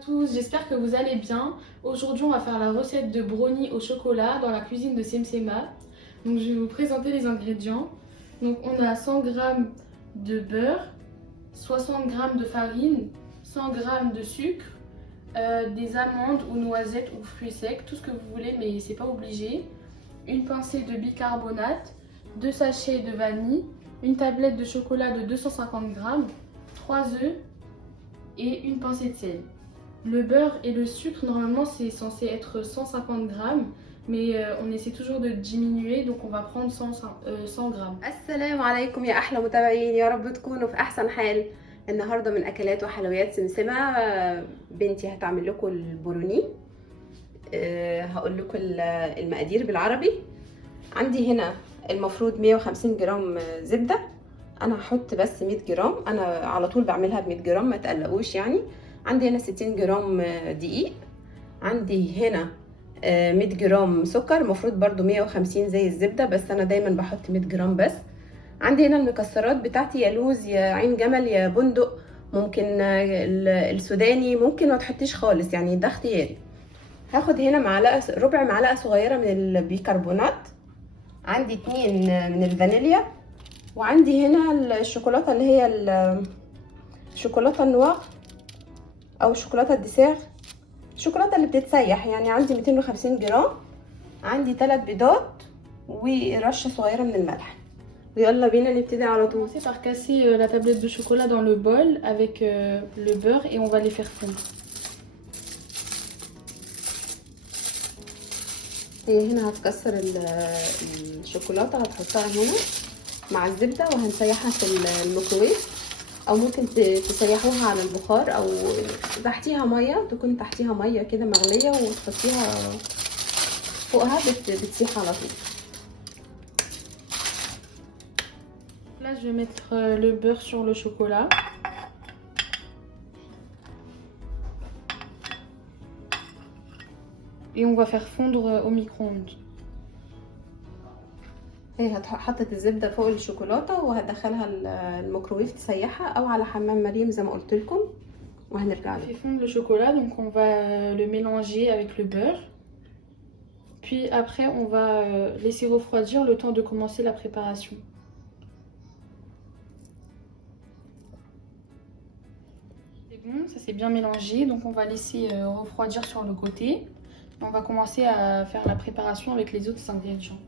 tous, j'espère que vous allez bien. Aujourd'hui, on va faire la recette de brownie au chocolat dans la cuisine de Semsema. Donc, je vais vous présenter les ingrédients. Donc, on a 100 g de beurre, 60 g de farine, 100 g de sucre, des amandes ou noisettes ou fruits secs, tout ce que vous voulez, mais c'est pas obligé. Une pincée de bicarbonate, 2 sachets de vanille, une tablette de chocolat de 250 g, 3 œufs et une pincée de sel. Le beurre et le sucre, normalement, c'est censé être 150 g, mais on essaie toujours de diminuer, donc on va prendre 100 g. السلام عليكم يا احلى متابعين، يا رب تكونوا في احسن حال. النهارده من اكلات وحلويات سمسمه. بنتي هتعمل لكم البروني. هقول لكم المقادير بالعربي. عندي هنا المفروض 150 جرام زبده، انا هحط بس 100 جرام، انا على طول بعملها ب 100 جرام ما تقلقوش يعني. عندي هنا 60 جرام دقيق، عندي هنا 100 جرام سكر، المفروض برضو 150 زي الزبده، بس انا دايما بحط 100 جرام بس. عندي هنا المكسرات بتاعتي، يا لوز يا عين جمل يا بندق، ممكن السوداني، ممكن ما تحطيش خالص يعني، ده اختياري. هاخد هنا معلقه، ربع معلقه صغيره من البيكربونات، عندي 2 من الفانيليا، وعندي هنا الشوكولاته اللي هي الشوكولاته النوار او الشوكولاته الديسير، الشوكولاته اللي بتتسيح يعني. عندي 250 جرام، عندي 3 بيضات ورشه صغيره من الملح. ويلا بينا نبتدي على طول. On va commencer par casser la tablette de chocolat dans le bol avec le beurre et on va les faire fondre. هي هنا هتكسر الشوكولاته، هتحطها هنا مع الزبده وهنسيحها في الميكروويف، او ممكن تسيحوها على البخار، او تحتيها ميه، تكون تحتيها ميه كده مغليه وتحطيها فوقها بتسيح على طول. Là, je vais mettre le beurre sur le chocolat. Et on va faire fondre au micro-ondes. هي حطت الزبده فوق الشوكولاته وهدخلها الميكروويف تسيحها، او على حمام مريم زي ما قلت لكم، وهنرجع On له. fait fondre le chocolat, donc on va le mélanger avec le beurre. Puis après, on va laisser refroidir le temps de commencer la préparation. C'est bon, ça s'est bien mélangé, donc on va laisser refroidir sur le côté. Et on va commencer à faire la préparation avec les autres ingrédients.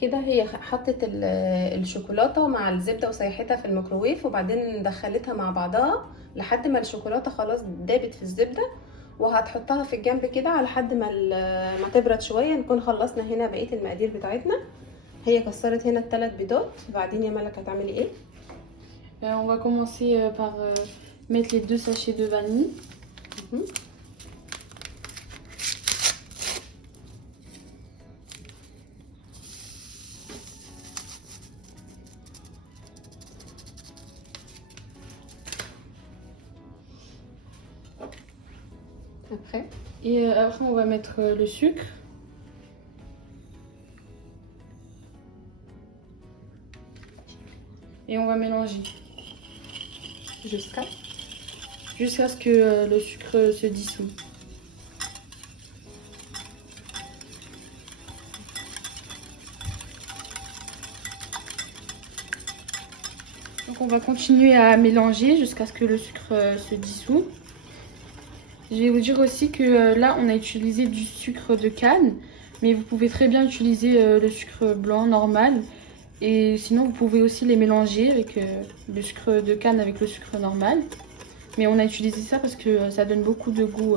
كده هي حطت الشوكولاته مع الزبده وسيحتها في الميكروويف، وبعدين دخلتها مع بعضها لحد ما الشوكولاته خلاص دابت في الزبده، وهتحطها في الجنب كده على حد ما تبرد شويه، نكون خلصنا هنا بقيه المقادير بتاعتنا. هي كسرت هنا ال3 بيضات، بعدين يا ملك هتعملي ايه؟ On va commencer par mettre les 2 sachets de vanille. Après. Et après, on va mettre le sucre. Et on va mélanger. Jusqu'à ce que le sucre se dissout. Donc on va continuer à mélanger jusqu'à ce que le sucre se dissout. Je vais vous dire aussi que là on a utilisé du sucre de canne, mais vous pouvez très bien utiliser le sucre blanc normal. Et sinon vous pouvez aussi les mélanger avec le sucre de canne avec le sucre normal. Mais on a utilisé ça parce que ça donne beaucoup de goût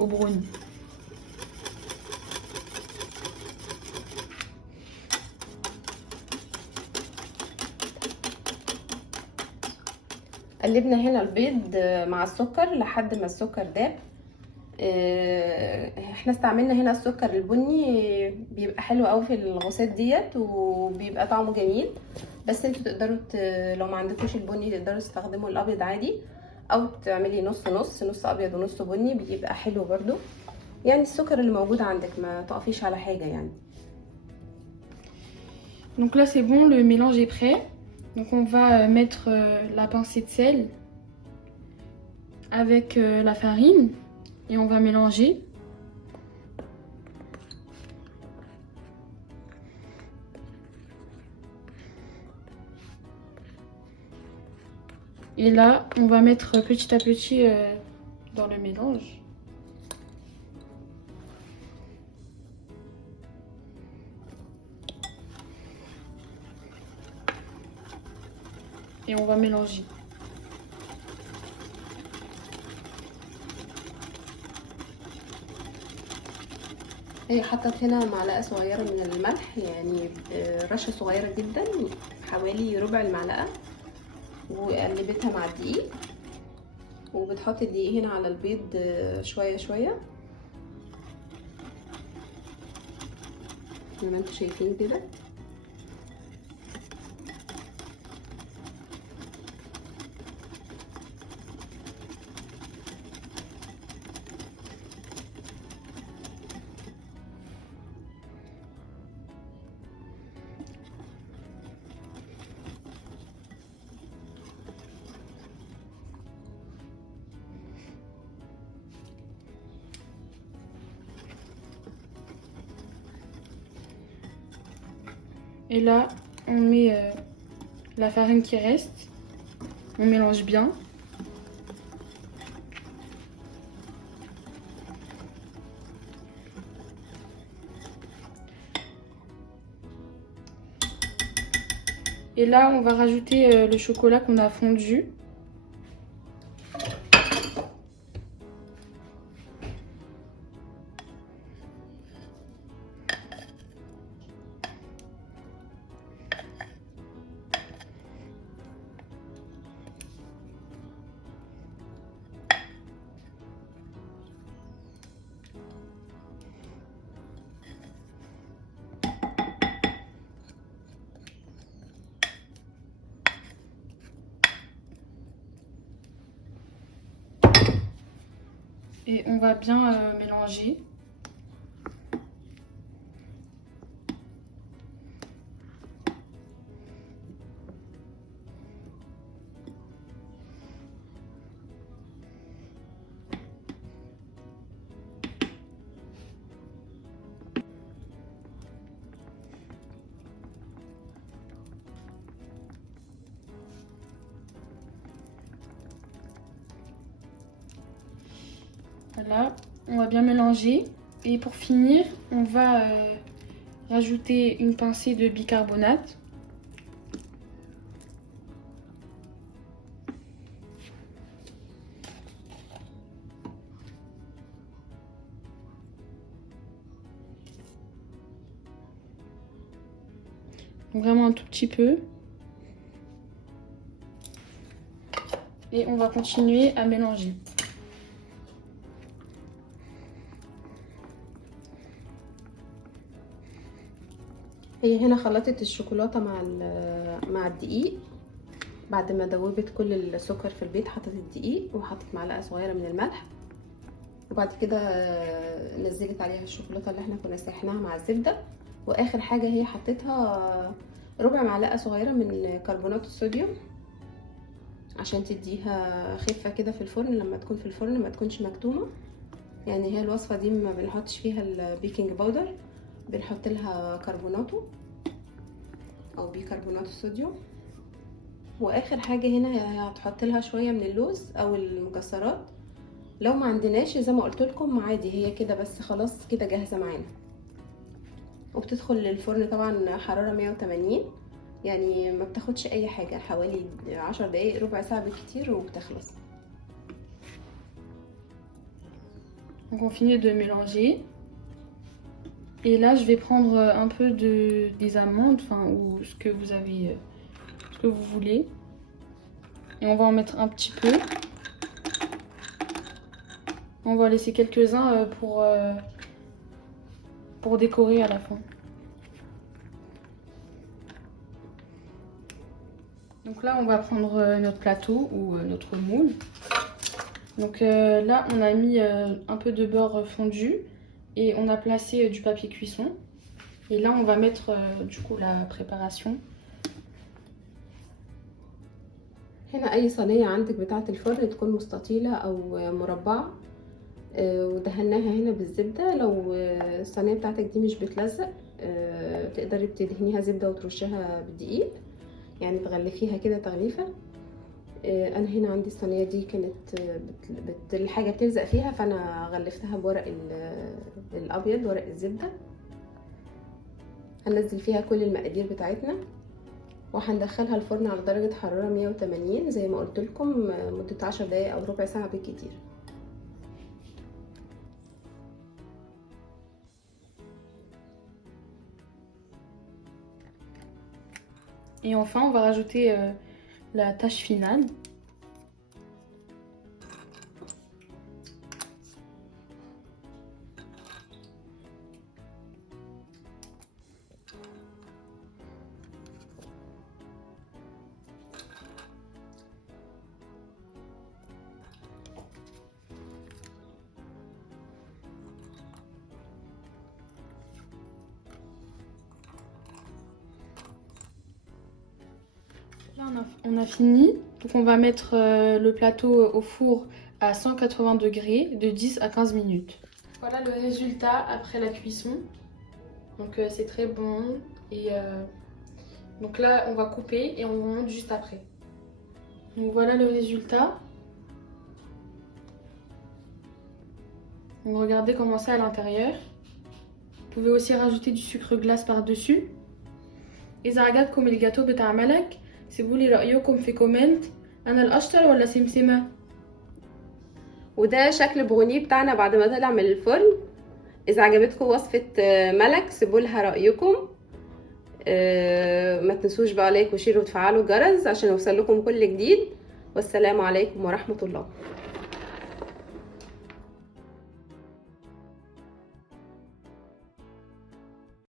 au brownie. قلبنا هنا البيض مع السكر لحد ما السكر داب. احنا استعملنا هنا السكر البني، بيبقى حلو قوي في الغوصات ديت وبيبقى طعمه جميل. بس انتوا تقدروا لو ما عندكوش البني تقدروا تستخدموا الابيض عادي، او تعملي نص نص، نص ابيض ونص بني، بيبقى حلو برضو. يعني السكر اللي موجود عندك، ما تقفيش على حاجه يعني. Donc là c'est bon, le mélange est prêt. Donc on va mettre la pincée de sel avec la farine et on va mélanger. Et là, on va mettre petit à petit dans le mélange. Et on va mélanger. هي حطت هنا معلقه صغيره من الملح، يعني رشه صغيره جدا، حوالي ربع المعلقه، وقلبتها مع الدقيق. وبتحط الدقيق هنا على البيض شويه شويه زي ما انتم شايفين كده. Et là, on met la farine qui reste. On mélange bien. Et là, on va rajouter le chocolat qu'on a fondu. Et on va bien mélanger. Voilà, on va bien mélanger. Et pour finir, on va rajouter une pincée de bicarbonate. Donc vraiment un tout petit peu. Et on va continuer à mélanger. هي هنا خلطت الشوكولاته مع الدقيق. بعد ما دوبت كل السكر في البيت حطت الدقيق وحطت معلقه صغيره من الملح، وبعد كده نزلت عليها الشوكولاته اللي احنا كنا سايحينها مع الزبده. واخر حاجه هي حطيتها ربع معلقه صغيره من كربونات الصوديوم عشان تديها خفه كده في الفرن، لما تكون في الفرن ما تكونش مكتومه. يعني هي الوصفه دي ما بنحطش فيها البيكنج باودر، بنحط لها كربوناتو او بيكربونات الصوديوم. واخر حاجه هنا هتحط لها شويه من اللوز او المكسرات. لو ما عندناش زي ما قلت لكم عادي، هي كده بس خلاص كده جاهزه معانا. وبتدخل الفرن طبعا حراره 180، يعني ما بتاخدش اي حاجه، حوالي 10 دقايق ربع ساعه بالكتير وبتخلص. Donc on finit de mélanger. Et là, je vais prendre un peu des amandes, enfin, ou ce que vous avez, ce que vous voulez. Et on va en mettre un petit peu. On va laisser quelques-uns pour décorer à la fin. Donc là, on va prendre notre plateau ou notre moule. Donc là, on a mis un peu de beurre fondu et on a placé du papier cuisson. Et là, on va mettre du coup la préparation. هنا اي صينيه عندك بتاعه الفرن تكون مستطيله او مربعه، ودهناها هنا بالزبده. لو الصينيه بتاعتك دي مش بتلزق تقدري تدهنيها زبده وترشها بالدقيق، يعني تغلفيها كده تغليفه. انا هنا عندي الصينيه دي كانت الحاجه بتلزق فيها، فانا غلفتها بورق الابيض، ورق الزبده. هننزل فيها كل المقادير بتاعتنا وهندخلها الفرن على درجة حرارة 180 زي ما قلت لكم مدة 10 دقايق او ربع ساعة بالكتير. Et enfin, on va rajouter la tâche finale. Là, on a fini. Donc on va mettre le plateau au four à 180 degrés de 10 à 15 minutes. Voilà le résultat après la cuisson. Donc c'est très bon. Et donc là, on va couper et on monte juste après. Donc voilà le résultat. Donc regardez comment c'est à l'intérieur. Vous pouvez aussi rajouter du sucre glace par-dessus. إذا عجبكم الجاتو بتاع ملك سيبولي رأيكم في كومنت، أنا الأشطر ولا سمسمة؟ وده شكل برونيه بتاعنا بعد ما طلع من الفرن. إذا عجبتكم وصفة ملك سيبولها رأيكم. ما تنسوش بقى لايك وشير وتفعلوا الجرس عشان يوصل لكم كل جديد. والسلام عليكم ورحمة الله.